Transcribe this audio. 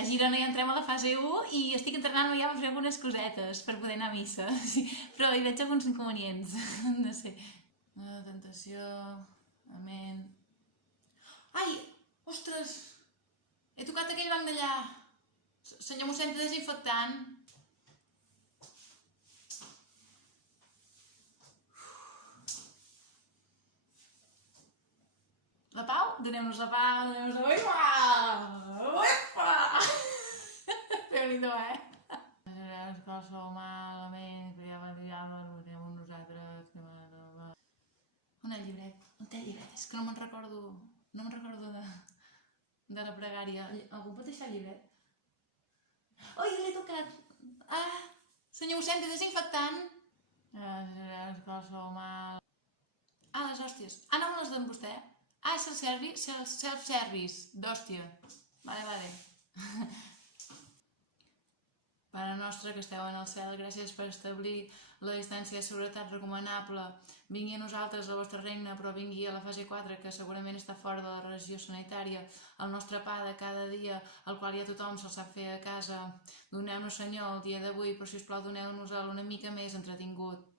A Girona ja entrem a la fase 1 i estic entrenant ja per fer algunes cosetes per poder anar a missa. Sí, però hi veig alguns inconvenients. No sé. La tentació... Amén... Ai! Ostres! He tocat aquell banc d'allà! Senyor mossèn, té desinfectant. La Pau? Donem-nos la Pau, donem-nos la Pau. Uepa! Déu-n'hi-do, qualsevol malament, que ja va nosaltres... On el llibret? On té el llibret? És que no me'n recordo... No me'n recordo de la pregària. Algú pot deixar el llibret? Ai, l'he tocat! Ah! Senyor mossèn, té desinfectant! Qualsevol mal... Ah, les hòsties. Ah, no me les dona vostè? Ah, self-service, d'hòstia. Vale. Pare nostre que esteu en el cel, gràcies per establir la distància de seguretat recomanable. Vingui a nosaltres el vostre regne, però vingui a la fase 4, que segurament està fora de la regió sanitària. El nostre pa de cada dia, el qual ja tothom se'l sap fer a casa. Doneu-nos, Senyor, el dia d'avui, però sisplau doneu-nos-el una mica més entretingut.